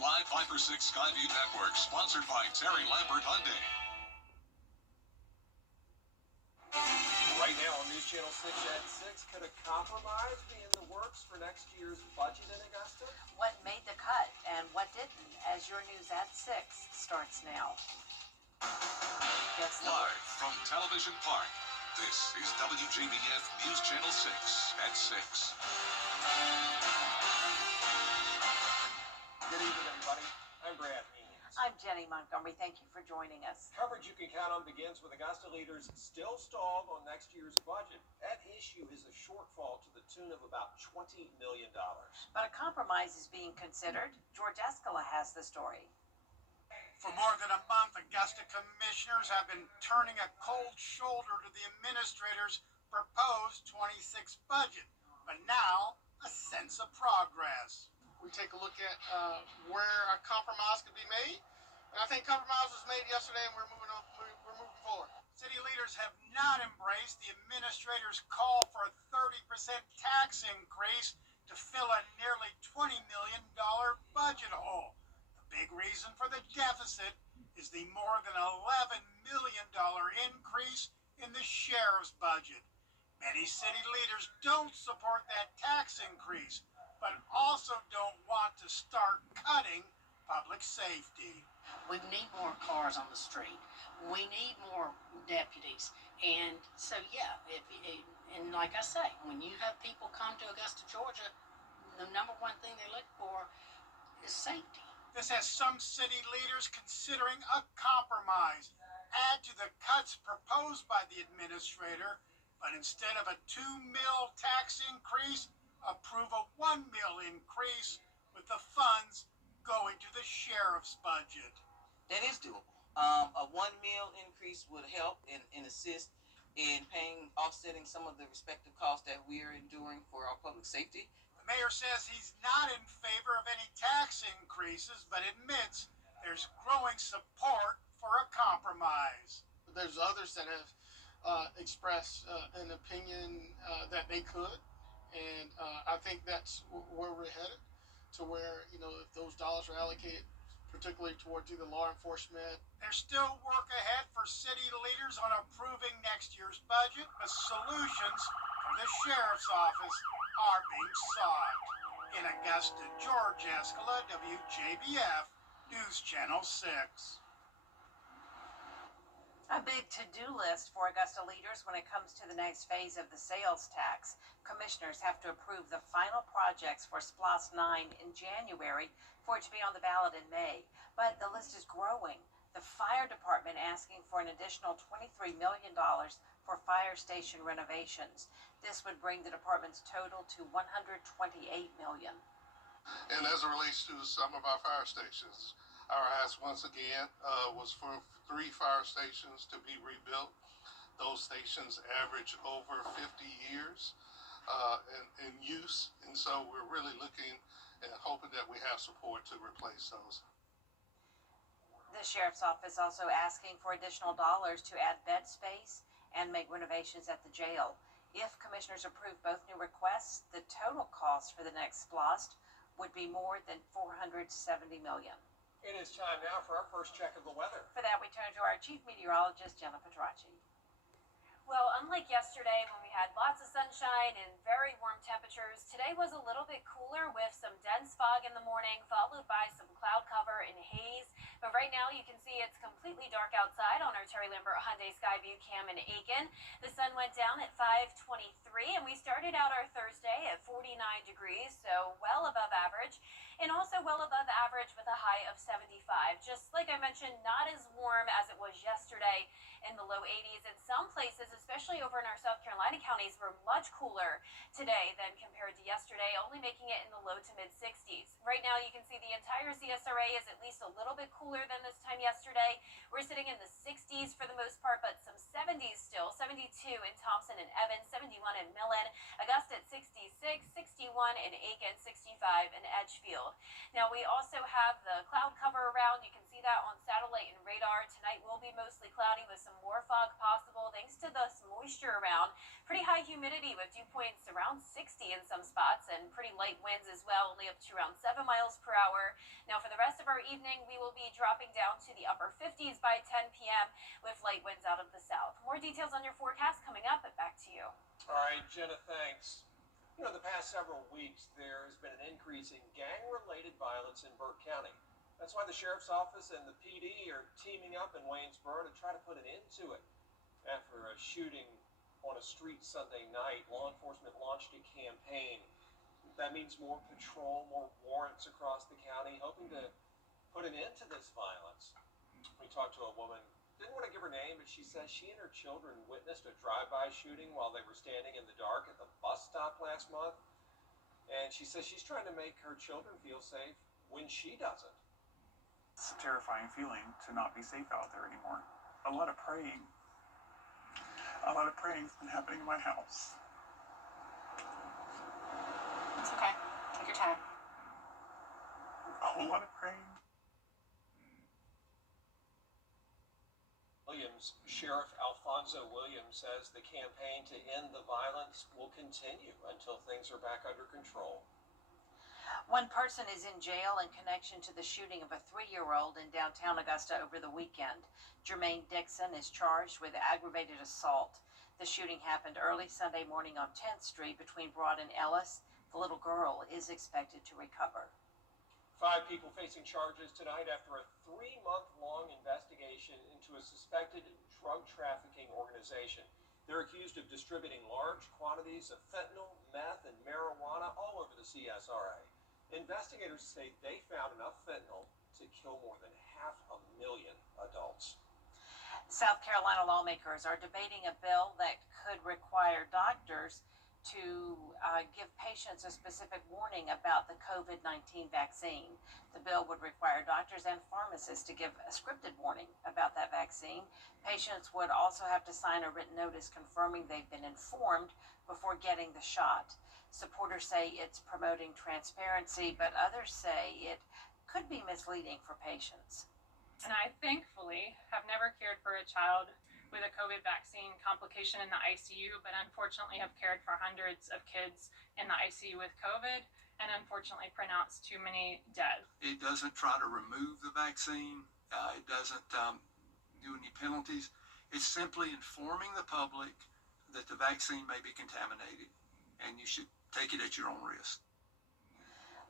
live 5 for 6 Skyview Network, sponsored by Terry Lambert Hyundai. Right now on News Channel 6 at 6, could a compromise be in the works for next year's budget in Augusta? What made the cut and what didn't, as your News at 6 starts now. Live from Television Park, this is WJBF News Channel 6 at 6. Good evening, everybody. I'm Brad Means. I'm Jenny Montgomery. Thank you for joining us. Coverage you can count on begins with Augusta leaders still stalled on next year's budget. At issue is a shortfall to the tune of about $20 million. But a compromise is being considered. George Escala has the story. For more than a month, Augusta commissioners have been turning a cold shoulder to the administrator's proposed 26 budget. But now, a sense of progress. We take a look at where a compromise could be made. And I think compromise was made yesterday, and we're moving forward. City leaders have not embraced the administrator's call for a 30% tax increase to fill a nearly $20 million budget hole. The big reason for the deficit is the more than $11 million increase in the sheriff's budget. Many city leaders don't support that tax increase, but also don't want to start cutting public safety. We need more cars on the street. We need more deputies. And so, yeah, and like I say, when you have people come to Augusta, Georgia, the number one thing they look for is safety. This has some city leaders considering a compromise. Add to the cuts proposed by the administrator, but instead of a $2 mil tax increase, approve a $1 mil increase with the funds going to the sheriff's budget. That is doable. A $1 mil increase would help and assist in offsetting some of the respective costs that we are enduring for our public safety. The mayor says he's not in favor of any tax increases, but admits there's growing support for a compromise. There's others that have expressed an opinion that they could. And I think that's where we're headed, to where, if those dollars are allocated, particularly towards either law enforcement. There's still work ahead for city leaders on approving next year's budget, but solutions for the sheriff's office are being sought. In Augusta, George Escala, WJBF, News Channel 6. A big to-do list for Augusta leaders when it comes to the next phase of the sales tax. Commissioners have to approve the final projects for SPLOST 9 in January for it to be on the ballot in May. But the list is growing. The fire department asking for an additional $23 million for fire station renovations. This would bring the department's total to $128 million. And as it relates to some of our fire stations, our ask once again was for 3 fire stations to be rebuilt. Those stations average over 50 years in use, and so we're really looking and hoping that we have support to replace those. The sheriff's office also asking for additional dollars to add bed space and make renovations at the jail. If commissioners approve both new requests, the total cost for the next SPLOST would be more than $470 million. It is time now for our first check of the weather. For that, we turn to our chief meteorologist, Jenna Petracci. Well, unlike yesterday when we had lots of sunshine and very warm temperatures, today was a little bit cooler with some dense fog in the morning, followed by some cloud cover and haze. But right now you can see it's completely dark outside on our Terry Lambert Hyundai Skyview cam in Aiken. The sun went down at 5:23, and we started out our Thursday at 49 degrees, so well above average, and also well above average with a high of 75. Just like I mentioned, not as warm as it was yesterday in the low 80s. In some places, especially over in our South Carolina counties, were much cooler today than compared to yesterday, only making it in the low to mid 60s. Right now, you can see the entire CSRA is at least a little bit cooler than this time yesterday. We're sitting in the 60s for the most part, but some 70s still. 72 in Thompson and Evans, 71 in Millen, Augusta at 66, 61 in Aiken, 65 in Edgefield. Now, we also have the cloud cover around. You can see see that on satellite and radar. Tonight will be mostly cloudy with some more fog possible thanks to this moisture around. Pretty high humidity with dew points around 60 in some spots and pretty light winds as well, only up to around 7 miles per hour. Now for the rest of our evening, we will be dropping down to the upper 50s by 10 p.m. with light winds out of the south. More details on your forecast coming up, but back to you. All right, Jenna, thanks. You know, the past several weeks, there has been an increase in gang-related violence in Burke County. That's why the Sheriff's Office and the PD are teaming up in Waynesboro to try to put an end to it. After a shooting on a street Sunday night, law enforcement launched a campaign. That means more patrol, more warrants across the county, hoping to put an end to this violence. We talked to a woman, didn't want to give her name, but she says she and her children witnessed a drive-by shooting while they were standing in the dark at the bus stop last month. And she says she's trying to make her children feel safe when she doesn't. It's a terrifying feeling to not be safe out there anymore. A lot of praying's been happening in my house. It's okay. Take your time. A whole lot of praying. Williams, Sheriff Alfonso Williams says the campaign to end the violence will continue until things are back under control. One person is in jail in connection to the shooting of a 3-year-old in downtown Augusta over the weekend. Jermaine Dixon is charged with aggravated assault. The shooting happened early Sunday morning on 10th Street between Broad and Ellis. The little girl is expected to recover. 5 people facing charges tonight after a 3-month-long investigation into a suspected drug trafficking organization. They're accused of distributing large quantities of fentanyl, meth, and marijuana all over the CSRA. Investigators say they found enough fentanyl to kill more than 500,000 adults. South Carolina lawmakers are debating a bill that could require doctors to give patients a specific warning about the COVID-19 vaccine. The bill would require doctors and pharmacists to give a scripted warning about that vaccine. Patients would also have to sign a written notice confirming they've been informed before getting the shot. Supporters say it's promoting transparency, but others say it could be misleading for patients. And I thankfully have never cared for a child with a COVID vaccine complication in the ICU, but unfortunately have cared for hundreds of kids in the ICU with COVID and unfortunately pronounced too many dead. It doesn't try to remove the vaccine. It doesn't do any penalties. It's simply informing the public that the vaccine may be contaminated and you should take it at your own risk.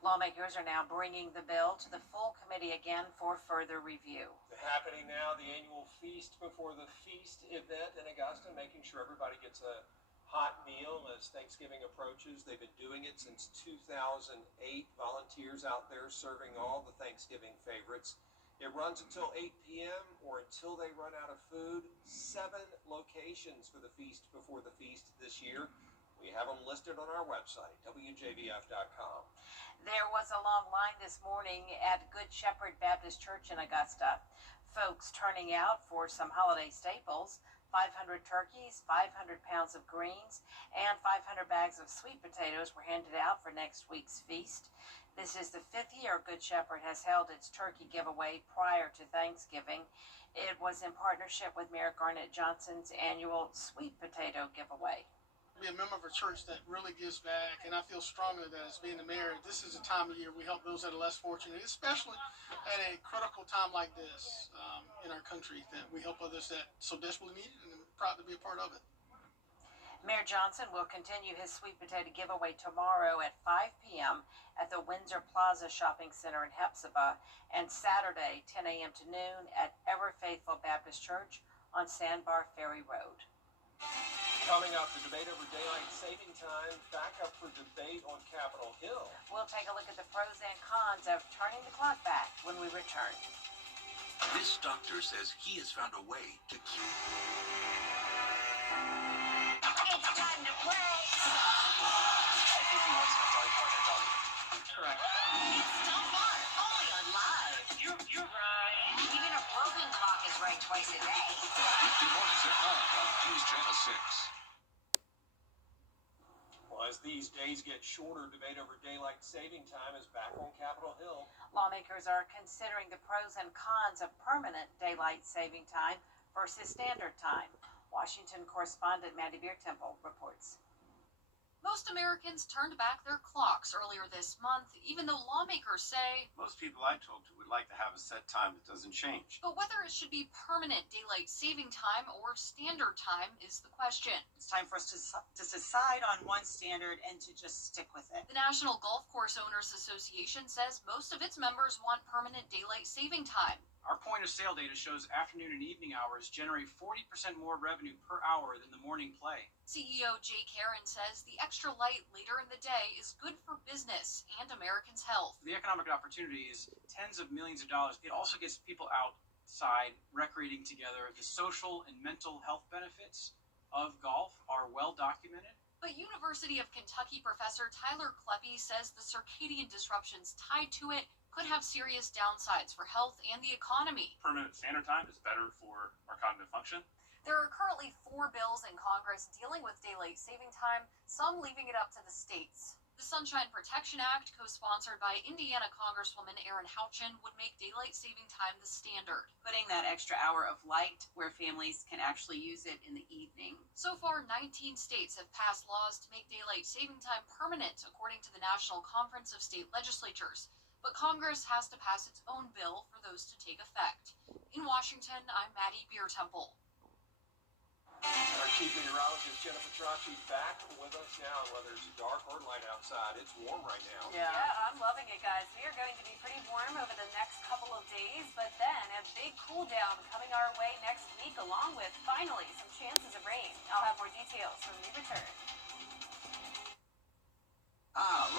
Lawmakers are now bringing the bill to the full committee again for further review. Happening now, the annual Feast Before the Feast event in Augusta, making sure everybody gets a hot meal as Thanksgiving approaches. They've been doing it since 2008. Volunteers out there serving all the Thanksgiving favorites. It runs until 8 p.m. or until they run out of food. 7 locations for the Feast Before the Feast this year. We have them listed on our website, WJBF.com. There was a long line this morning at Good Shepherd Baptist Church in Augusta. Folks turning out for some holiday staples. 500 turkeys, 500 pounds of greens, and 500 bags of sweet potatoes were handed out for next week's feast. This is the 5th year Good Shepherd has held its turkey giveaway prior to Thanksgiving. It was in partnership with Mayor Garnett Johnson's annual sweet potato giveaway. Be a member of a church that really gives back, and I feel strongly that as being the mayor, this is a time of year we help those that are less fortunate, especially at a critical time like this in our country, that we help others that so desperately need it, and I'm proud to be a part of it. Mayor Johnson will continue his sweet potato giveaway tomorrow at 5 p.m. at the Windsor Plaza Shopping Center in Hepzibah, and Saturday 10 a.m. to noon at Ever Faithful Baptist Church on Sandbar Ferry Road. Coming up, the debate over daylight saving time, back up for debate on Capitol Hill. We'll take a look at the pros and cons of turning the clock back when we return. This doctor says he has found a way to keep... It's time to play. I think he wants to play point at all. Correct. It's still fun, only on Live. You're right. Even a broken clock is right twice a day. Weekday mornings at 9 on News Channel 6. Well, As these days get shorter, debate over daylight saving time is back on Capitol Hill. Lawmakers are considering the pros and cons of permanent daylight saving time versus standard time. Washington correspondent Maddie Beer-Temple reports. Most Americans turned back their clocks earlier this month, even though lawmakers say most people I talk to would like to have a set time that doesn't change. But whether it should be permanent daylight saving time or standard time is the question. It's time for us to decide on one standard and to just stick with it. The National Golf Course Owners Association says most of its members want permanent daylight saving time. Our point of sale data shows afternoon and evening hours generate 40% more revenue per hour than the morning play. CEO Jay Karen says the extra light later in the day is good for business and Americans' health. The economic opportunity is tens of millions of dollars. It also gets people outside recreating together. The social and mental health benefits of golf are well documented. But University of Kentucky professor Tyler Kleppe says the circadian disruptions tied to it could have serious downsides for health and the economy. Permanent standard time is better for our cognitive function. There are currently 4 bills in Congress dealing with daylight saving time, some leaving it up to the states. The Sunshine Protection Act, co-sponsored by Indiana Congresswoman Erin Houchin, would make daylight saving time the standard. Putting that extra hour of light where families can actually use it in the evening. So far, 19 states have passed laws to make daylight saving time permanent, according to the National Conference of State Legislatures. But Congress has to pass its own bill for those to take effect. In Washington, I'm Maddie Beer-Temple. Our chief meteorologist Jennifer Tracci back with us now, whether it's dark or light outside. It's warm right now. Yeah, I'm loving it, guys. We are going to be pretty warm over the next couple of days, but then a big cool down coming our way next week, along with finally some chances of rain. I'll have more details when we return.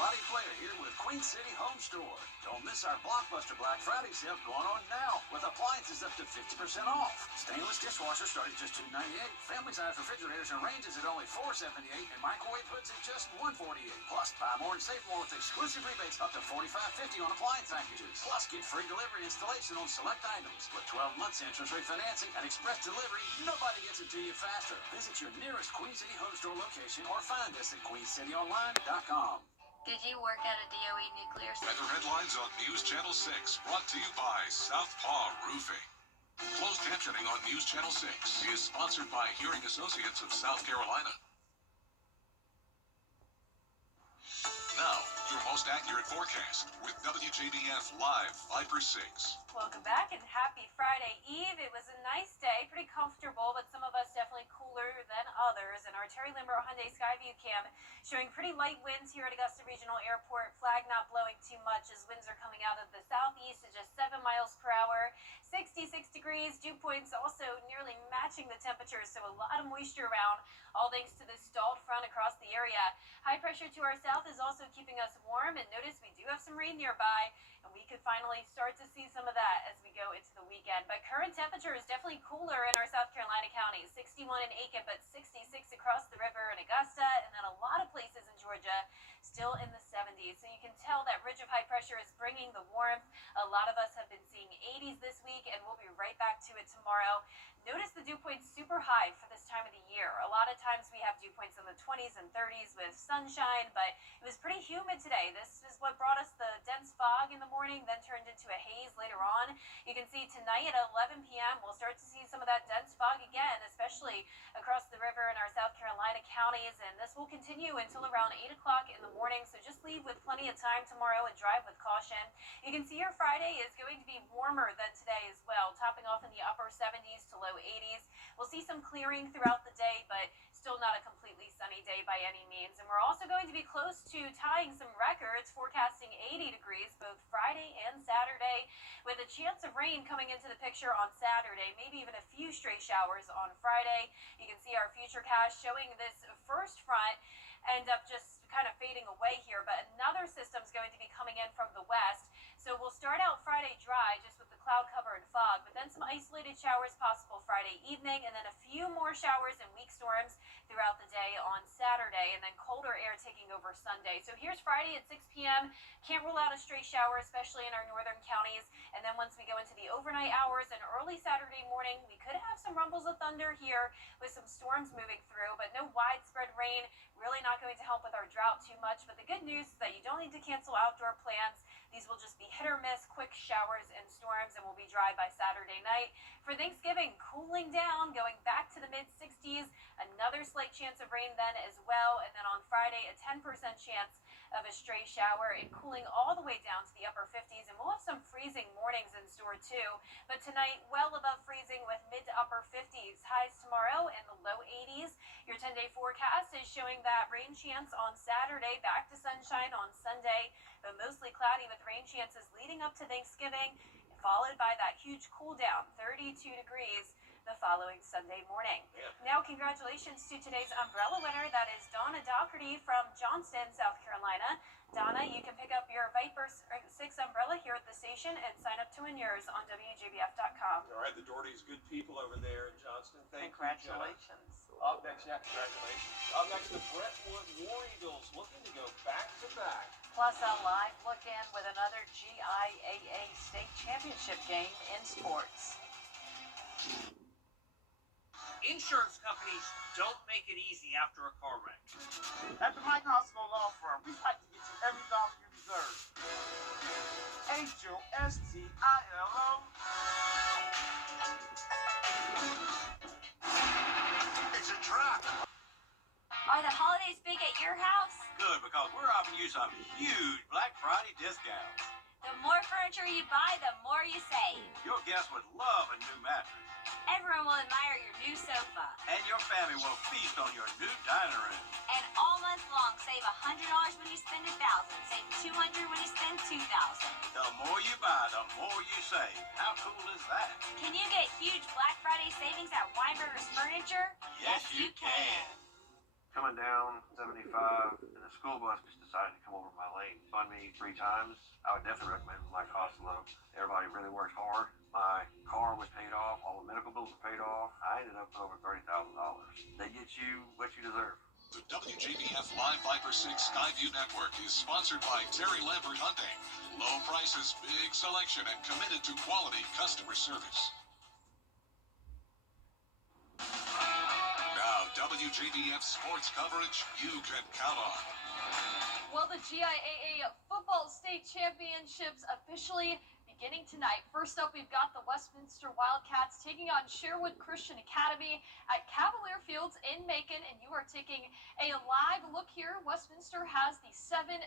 Roddy Player here with Queen City Home Store. Don't miss our Blockbuster Black Friday sale going on now with appliances up to 50% off. Stainless dishwasher starting just $2.98. Family size refrigerators and ranges at only $4.78, and microwave hoods at just $1.48. Plus, buy more and save more with exclusive rebates up to $45.50 on appliance packages. Plus, get free delivery installation on select items. With 12 months interest-free financing and express delivery, nobody gets it to you faster. Visit your nearest Queen City Home Store location or find us at QueenCityOnline.com. Did you work at a DOE nuclear Weather headlines on News Channel 6, brought to you by Southpaw Roofing. Closed captioning on News Channel 6 is sponsored by Hearing Associates of South Carolina. Now, your most accurate forecast with WJBF Live Viper 6. Welcome back and happy Friday Eve. It was a nice day, pretty comfortable, but some of us definitely cooler than others. And our Terry Lambert Hyundai Skyview cam showing pretty light winds here at Augusta Regional Airport. Flag not blowing too much as winds are coming out of the southeast at just 7 miles per hour. 66 degrees, dew points also nearly matching the temperature, so a lot of moisture around, all thanks to this stalled front across the area. High pressure to our south is also keeping us warm, and notice we do have some rain nearby, and we could finally start to see some of that as we go into the weekend. But current temperature is definitely cooler in our South Carolina counties. 61 in Aiken, but 66 across the river in Augusta, and then a lot of places in Georgia still in the 70s. So you can tell that ridge of high pressure is bringing the warmth. A lot of us have been seeing 80s this week, and we'll be right back to it tomorrow. Notice the dew point's super high for this time of the year. A lot of times we have dew points in the 20s and 30s with sunshine, but it was pretty humid today. This is what brought us the dense fog in the morning, then turned into a haze later on. You can see tonight at 11 p.m. we'll start to see some of that dense fog again, especially across the river in our South Carolina counties, and this will continue until around 8 o'clock in the morning, so just leave with plenty of time tomorrow and drive with caution. You can see your Friday is going to be warmer than today as well, topping off in the upper 70s to low 80s. We'll see some clearing throughout the day, but still not a completely sunny day by any means. And we're also going to be close to tying some records, forecasting 80 degrees both Friday and Saturday, with a chance of rain coming into the picture on Saturday, maybe even a few stray showers on Friday. You can see our futurecast showing this first front end up just kind of fading away here, but another system's going to be coming in from the west. So we'll start out Friday dry, just with the cloud cover and fog, but then some isolated showers possible Friday evening, and then a few more showers and weak storms throughout the day on Saturday, and then colder air taking over Sunday. So here's Friday at 6 p.m. Can't rule out a stray shower, especially in our northern counties. And then once we go into the overnight hours and early Saturday morning, we could have some rumbles of thunder here with some storms moving through, but no widespread rain. Really not going to help with our drought too much. But the good news is that you don't need to cancel outdoor plans. These will just be hit or miss, quick showers and storms, and will be dry by Saturday night. For Thanksgiving, cooling down, going back to the mid-60s. Another slight chance of rain then as well. And then on Friday, a 10% chance of a stray shower, and cooling all the way down to the upper 50s. And we'll have some freezing mornings in store too. But tonight, well above freezing with mid to upper 50s. Highs tomorrow in the low 80s. Your 10-day forecast is showing that rain chance on Saturday, back to sunshine on Sunday, but mostly cloudy with rain chances leading up to Thanksgiving, followed by that huge cool down, 32 degrees the following Sunday morning. Now, congratulations to today's umbrella winner. That is Donna Doherty from Johnston, South Carolina. Donna, you can pick up your Viper 6 umbrella here at the station and sign up to win yours on WJBF.com. All right, the Doherty's good people over there in Johnston. Thank Congratulations. you, Jenna. Up next, congratulations. Up next, the Brentwood War Eagles looking to go back-to-back. Plus, a live look in with another GIAA state championship game in sports. Insurance companies don't make it easy after a car wreck. At the Mike Hospital Law Firm, we fight to get you every dollar you deserve. HOSTILO. It's a trap. Are the holidays big at your house? Good, because we're offering you some huge Black Friday discounts. The more furniture you buy, the more you save. Your guests would love a new mattress. Everyone will admire your new sofa. And your family will feast on your new dining room. And all month long, save $100 when you spend $1,000. Save $200 when you spend $2,000. The more you buy, the more you save. How cool is that? Can you get huge Black Friday savings at Weinberger's Furniture? Yes, you can. Coming down 75, and the school bus just decided to come over my lane. Spun me 3 times. I would definitely recommend my cost low. Everybody really works hard. My car was paid off. All the medical bills were paid off. I ended up with over $30,000. They get you what you deserve. The WJBF Live Viper 6 Skyview Network is sponsored by Terry Lambert Hyundai. Low prices, big selection, and committed to quality customer service. Now, WJBF sports coverage you can count on. Well, the GIAA Football State Championships officially beginning tonight. First up, we've got the Westminster Wildcats taking on Sherwood Christian Academy at Cavalier Fields in Macon, and you are taking a live look here. Westminster has the 7-6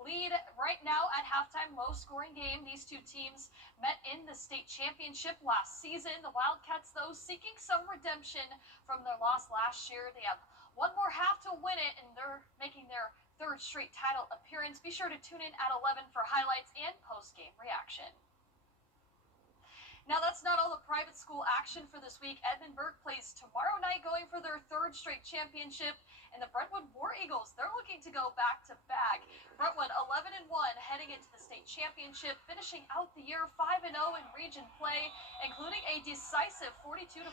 lead right now at halftime. Low-scoring game. These two teams met in the state championship last season. The Wildcats, though, seeking some redemption from their loss last year. They have one more half to win it, and they're making their 3rd straight title appearance. Be sure to tune in at 11 for highlights and post-game reaction. Now, that's not all the private school action for this week. Edmundburg plays tomorrow night, going for their 3rd straight championship. And the Brentwood War Eagles, they're looking to go back-to-back. Brentwood 11-1 heading into the state championship, finishing out the year 5-0 in region play, including a decisive 42-14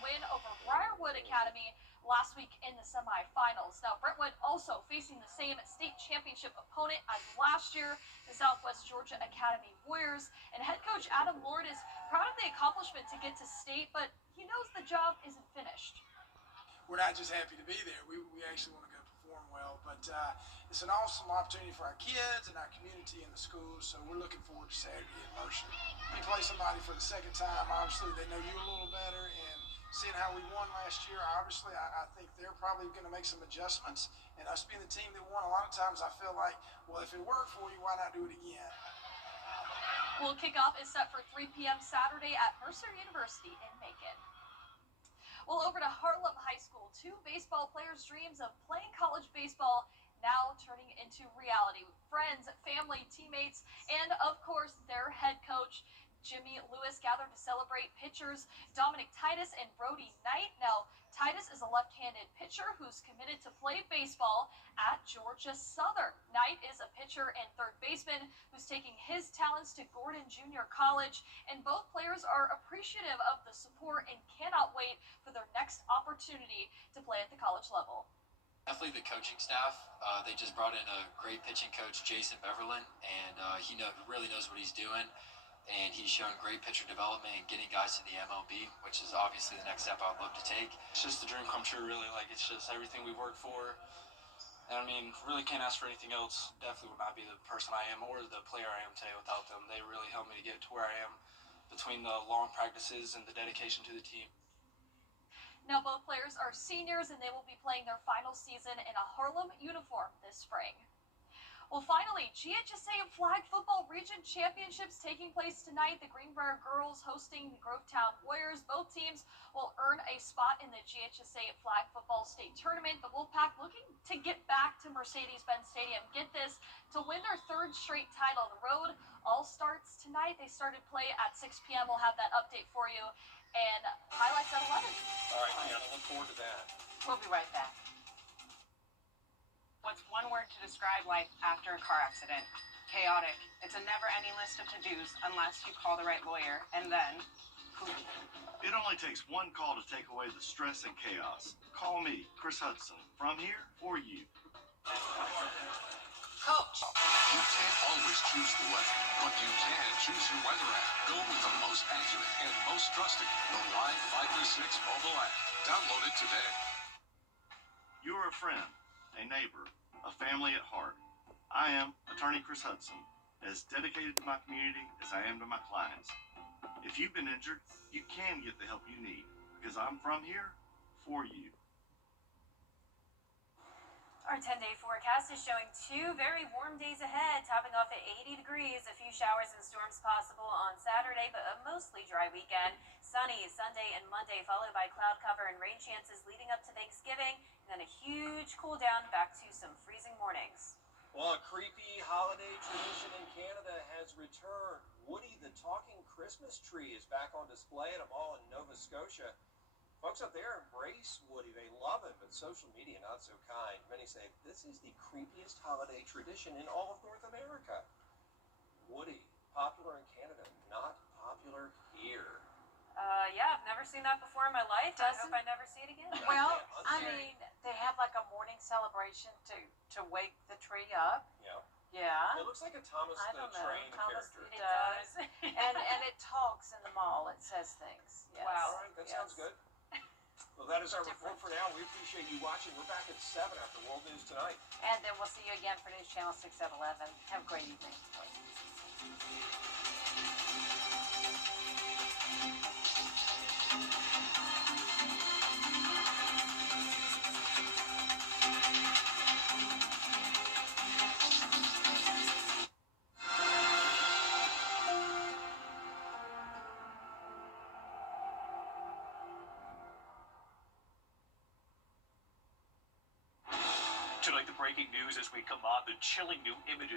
win over Briarwood Academy last week in the semifinals. Now, Brentwood also facing the same state championship opponent as last year, the Southwest Georgia Academy Warriors. And head coach Adam Lord is proud of the accomplishment to get to state, but he knows the job isn't finished. We're not just happy to be there. We actually want to go perform well. But it's an awesome opportunity for our kids and our community and the schools. So we're looking forward to Saturday at Mercer. You play somebody for the 2nd time. Obviously, they know you a little better. And seeing how we won last year, obviously, I think they're probably going to make some adjustments. And us being the team that won, a lot of times I feel like, well, if it worked for you, why not do it again? Well, kickoff is set for 3 p.m. Saturday at Mercer University in Macon. Well, over to Harlem High School. 2 baseball players' dreams of playing college baseball now turning into reality. Friends, family, teammates, and, of course, their head coach, Jimmy Lewis, gathered to celebrate pitchers Dominic Titus and Brody Knight. Now, Titus is a left-handed pitcher who's committed to play baseball at Georgia Southern. Knight is a pitcher pitcher and third baseman, who's taking his talents to Gordon Junior College. And both players are appreciative of the support and cannot wait for their next opportunity to play at the college level. Definitely the coaching staff. They just brought in a great pitching coach, Jason Beverland, and he really knows what he's doing. And he's shown great pitcher development and getting guys to the MLB, which is obviously the next step I'd love to take. It's just the dream come true, really. Like, it's just everything we work for. And I mean, really can't ask for anything else. Definitely would not be the person I am or the player I am today without them. They really helped me to get to where I am between the long practices and the dedication to the team. Now, both players are seniors, and they will be playing their final season in a Harlem uniform this spring. Well, finally, GHSA Flag Football Region Championships taking place tonight. The Greenbrier girls hosting the Grovetown Warriors. Both teams will earn a spot in the GHSA Flag Football State Tournament. The Wolfpack looking to get back to Mercedes-Benz Stadium. Get this, to win their third straight title. The road all starts tonight. They started play at 6 p.m. We'll have that update for you. And highlights at 11. All right, Deanna, look forward to that. We'll be right back. What's one word to describe life after a car accident? Chaotic. It's a never-ending list of to-dos unless you call the right lawyer, and then poopy. It only takes one call to take away the stress and chaos. Call me, Chris Hudson, from here for you. Coach. You can't always choose the weather, but you can choose your weather app. Go with the most accurate and most trusted, the Live 5-6 mobile app. Download it today. You're a friend, a neighbor, a family at heart. I am Attorney Chris Hudson, as dedicated to my community as I am to my clients. If you've been injured, you can get the help you need, because I'm from here for you. Our 10-day forecast is showing 2 very warm days ahead, topping off at 80 degrees. A few showers and storms possible on Saturday, but a mostly dry weekend. Sunny Sunday and Monday, followed by cloud cover and rain chances leading up to Thanksgiving, and then a huge cool down back to some freezing mornings. Well, a creepy holiday tradition in Canada has returned. Woody the talking Christmas tree is back on display at a mall in Nova Scotia. Folks up there embrace Woody. They love him, but social media not so kind. Many say this is the creepiest holiday tradition in all of North America. Woody, popular in Canada, not popular here. Yeah, I've never seen that before in my life. I hope I never see it again. Well, I mean, they have like a morning celebration to wake the tree up. Yeah. Yeah. It looks like a Thomas I the don't know. Train Thomas character. it does. and it talks in the mall. It says things. Yes. All right, that sounds Yes. good. Well, that is our report for now. We appreciate you watching. We're back at 7 after World News Tonight. And then we'll see you again for News Channel 6 at 11. Have a great evening. Tonight, the breaking news as we come on, the chilling new images